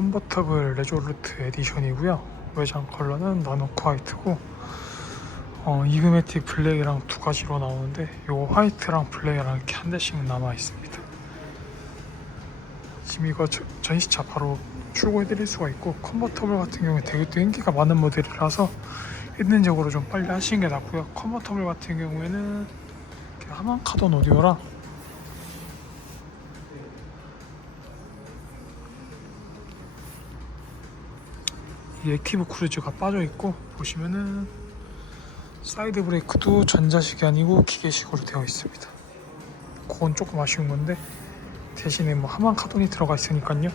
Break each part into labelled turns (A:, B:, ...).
A: 컨버터블 레조르트 에디션이고요. 외장 컬러는 나노코 화이트고 어, 이그매틱 블랙이랑 두 가지로 나오는데 요 화이트랑 블랙이랑 이렇게 한 대씩 남아 있습니다. 지금 이거 저- 전시차 바로 출고해 드릴 수가 있고 컨버터블 같은 경우에 되게 또 인기가 많은 모델이라서 인는적으로 좀 빨리 하시는 게 낫고요. 컨버터블 같은 경우에는 하만 카돈 오디오랑 이 액티브 크루즈가 빠져 있고 보시면은 사이드 브레이크도 전자식이 아니고 기계식으로 되어 있습니다. 그건 조금 아쉬운 건데 대신에 뭐 하만 카돈이 들어가 있으니까요.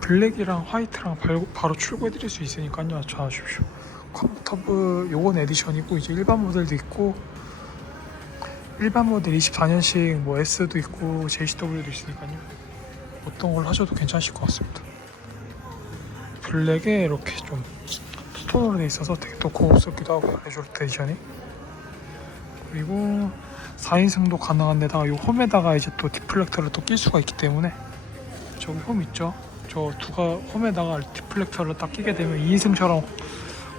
A: 블랙이랑 화이트랑 발- 바로 출고해 드릴 수 있으니까요. 찾아주십시오. 컴퓨터브 요건 에디션이고 이제 일반 모델도 있고 일반 모델 24년식 뭐 S도 있고 JCW도 있으니까요. 어떤 걸 하셔도 괜찮으실 것 같습니다. 블랙에 이렇게 좀 스톤으로 돼 있어서 되게 또 고급스럽기도 하고요. 에디션이. 그리고 4인승도 가능한 데다가 이 홈에다가 이제 또 디플렉터를 또 낄 수가 있기 때문에 저기 홈 있죠? 저 두가 홈에다가 디플렉터를 딱 끼게 되면 2인승처럼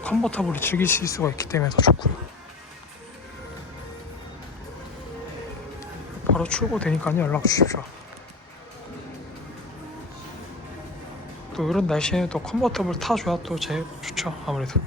A: 컨버터블이 즐기실 수가 있기 때문에 더 좋고요. 바로 출고되니까요. 연락 주십시오. 또 이런 날씨에는 또 컨버터블 타줘야 또 제일 좋죠. 아무래도.